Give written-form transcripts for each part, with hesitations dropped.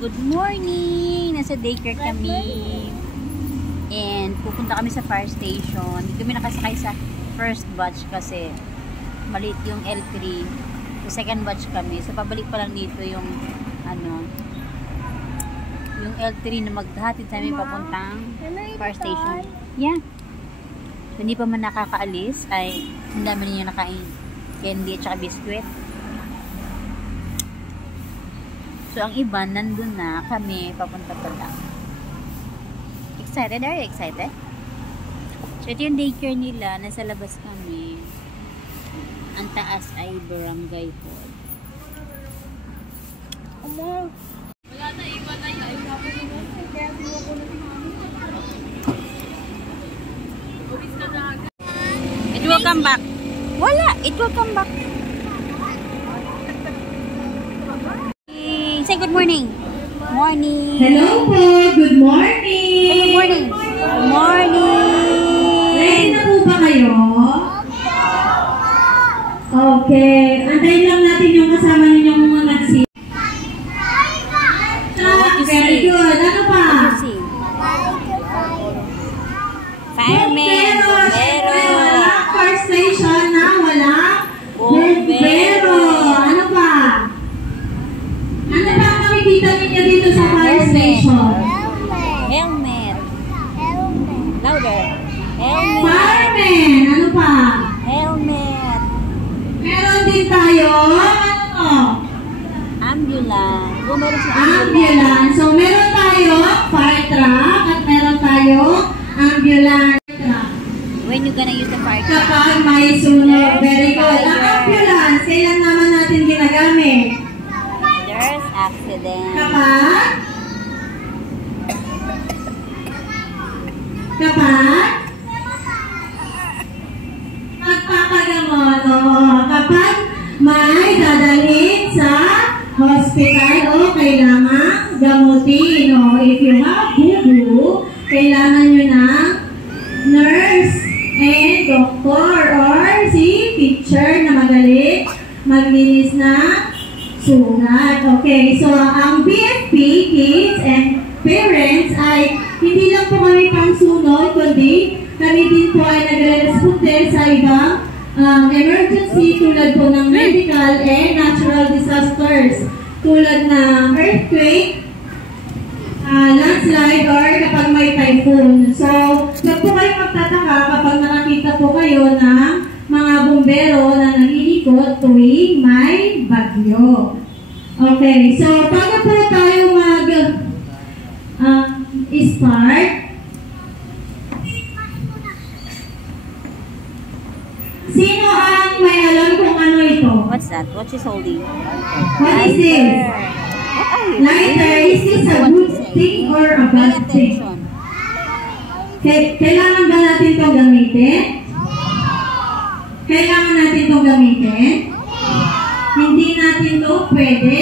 Good morning! Nasa daycare kami. And pupunta kami sa fire station. Hindi kami nakasakay sa first batch kasi maliit yung L3. Sa second batch kami. So pabalik pa lang dito yung yung L3 na maghahatid sa amin papuntang fire station. Yeah. So, hindi pa man nakakaalis ay ang dami ninyo nakain candy at saka biskwit. So ang iba nandun na, kami papunta pa lang. Excited? Are you excited? So ito yung daycare nila, nasa labas kami. Ang taas ay barangay hall. Wala na, iba na yun. It will come back. Wala, it will come back. Say good morning. Morning. Hello po, good morning. Say good morning. Good morning. Ready na po ba kayo? Okay, antayin lang natin yung kasama ninyong mga nagsi. Very good. Ano pa? Fireman. Bombero. Fire station na wala. Bombero. Ano pa? Ano pa ang makikita ninyo dito sa fire station? Helmet. Louder. Helmet. Fireman. Ano pa? Helmet. Meron din tayo. Ano? Ambulance. Meron si Ambulance. So, meron tayo fire truck at meron tayo ambulance truck. When you gonna use the fire truck? Kapag may sunog. Very good. Ang ambulance, kailan naman natin ginagamit? There's accident. Kapag magpapagamot. Kapag may dadalhin sa hospital o kailangan gamutin. If you have boo-boo, kailangan nyo ng nurse and doctor or si teacher na magaling maglinis na sugat. Okay, so ang BFP, kids and parents ay hindi lang po kami pang sunod, kundi kami din po ay nagre-responde sa ibang emergency tulad po ng medical and natural disasters tulad ng earthquake, landslide, or kapag may typhoon. So, wag po kayo magtataka kapag nakakita po kayo ng mga bumbero na nag-iikot tuwing may bagyo. Okay, so bago po tayo mag-start, sino ang may alam kung ano ito? What's that? What she's holding? What is this? Lighter. Is this a good thing or a bad thing? Kailangan ba natin itong gamitin? Kailangan natin itong gamitin? Hindi natin ito pwede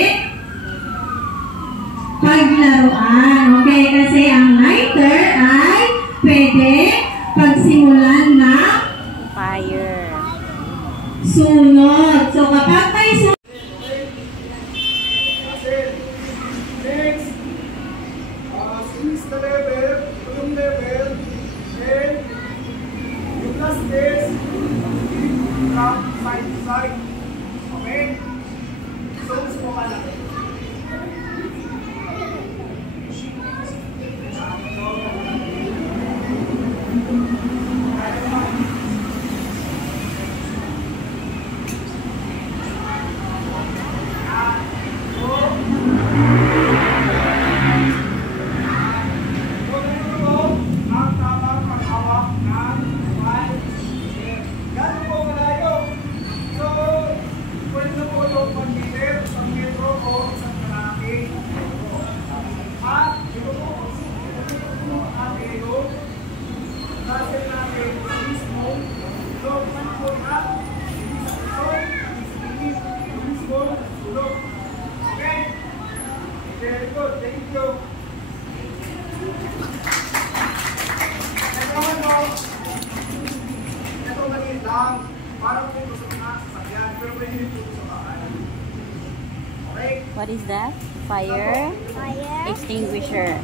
paglaruan. Okay, kasi ang lighter ay pwede pagsimulan ng Fire. sunod. So kapag may sunod, since the level, yung level, and yung last is from side to side. Okay? So, gusto mo ka lang. Very good, thank you. Ito maliit lang, parang ito sa mga sasakyan, pero pwede rin ito sa bahay. Okay? What is that? Fire extinguisher.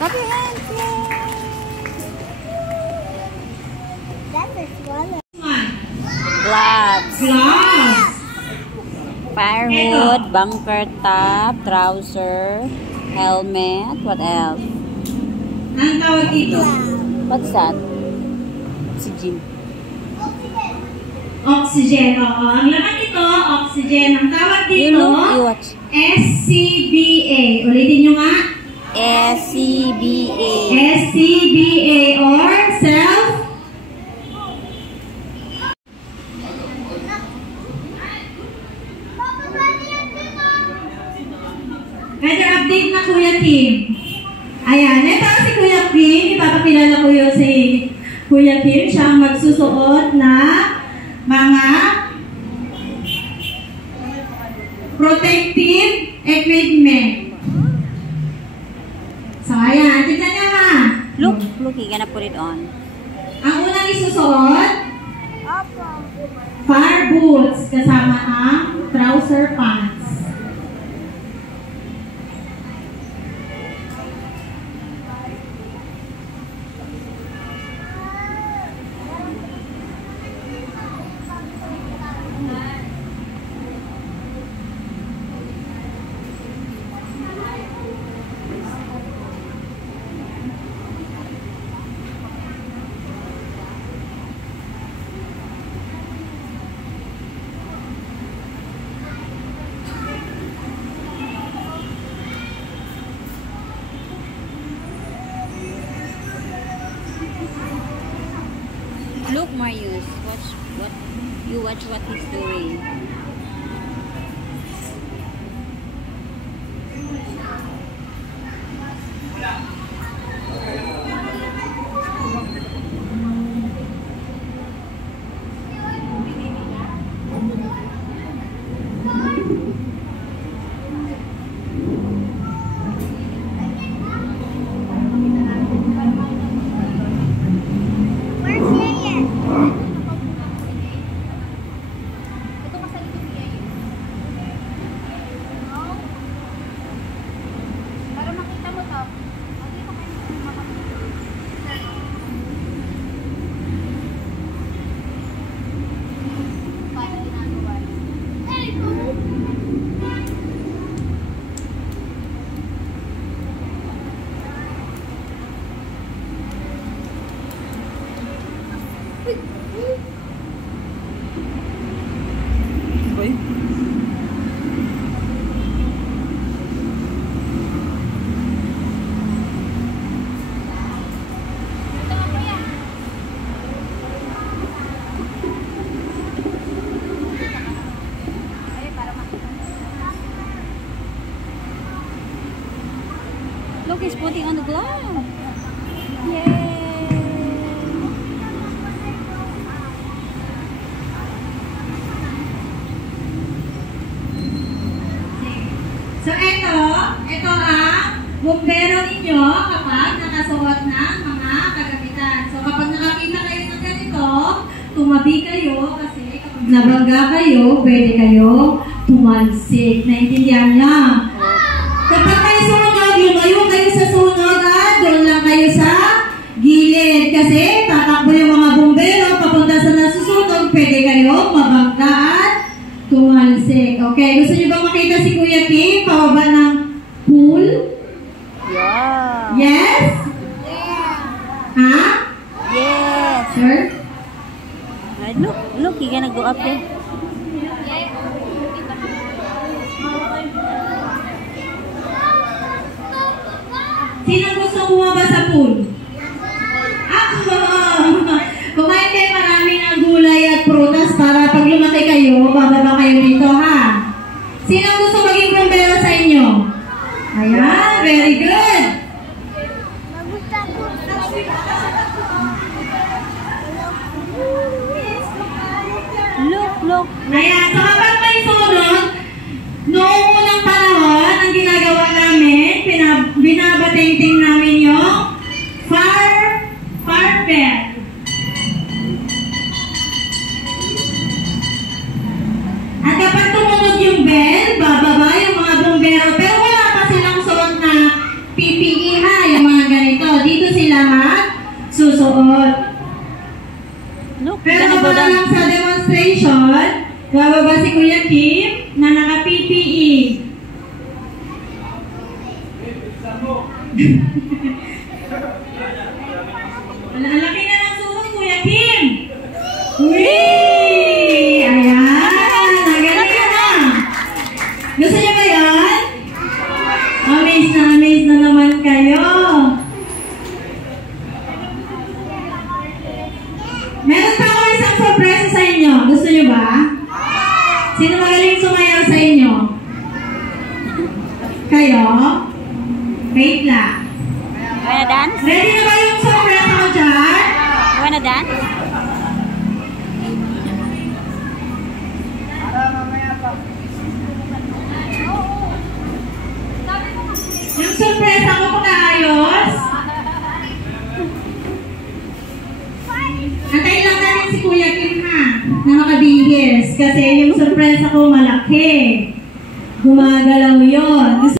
Clap your hands! Yay! Gloves. Gloves. Firewood, bunker top, trouser, helmet. What else? Anong tawag dito? What's that? Oxygen. Oxygen. Oo. Ang laman nito, oxygen. Ang tawag dito, You watch. SCBA. Ulitin nyo nga. SCBA. SCBA or self. Weather update na Kuya Kim. Ayan, ito si Kuya Kim. Ipapakilala ko yun si Kuya Kim. Siya ang magsusuot na mga protective equipment. So, ayan. Tignan nyo ha. Look, you're gonna put it on. Ang unang isusuot, fire boots kasama ang trouser pants. Look, Marius. Watch what he's doing. Look, he's putting on the glove. Yay! So, ito ang bumbero ninyo kapag nakasuot ng mga kagamitan. So, kapag nakakita kayo ng ganito, tumabi kayo kasi kapag nabangga kayo, pwede kayo tumalsik. Naintindihan niya? Kapag may sunog, lumayo kayo sa sunog at doon lang kayo sa gilid. Kasi tatakbo yung mga bumbero, papunta sa nasusunog, pwede kayo mabangga at tumalsik. Okay, gusto niyo ba makita si Kuya Kim pababa ng pool? Yeah. Yes? Ha? Yes. Sure? Look, you're gonna go up there. Sino gusto bumaba sa pool? Ako! Kumain kayo maraming ng gulay at prutas para pag lumaki kayo, bababa kayo dito, ha? Sino gusto maging bumbero sa inyo? Ayan, very good! Look. Ayan, so kapag may sunog, noong unang panahon, ang ginagawa namin, binabatingting namin yung fire bell. At kapag tumunog yung bell, Ang laki na ng suot, Kuya Kim! Wee! Ayan! Nagaling na! Gusto niyo ba yan? Amaze na naman kayo! Meron pa ako isang surprise sa inyo. Gusto niyo ba? Sino magaling sumayaw sa inyo? Kayo? Wait lang. You wanna dance? Ready na ba yung surprise ako dyan? You wanna dance? Yung surprise ako kung naayos? Antayin lang natin si Kuya Kim ha, na makabihis. Kasi yung surprise ako malaki. Gumagalaw yun. Gusto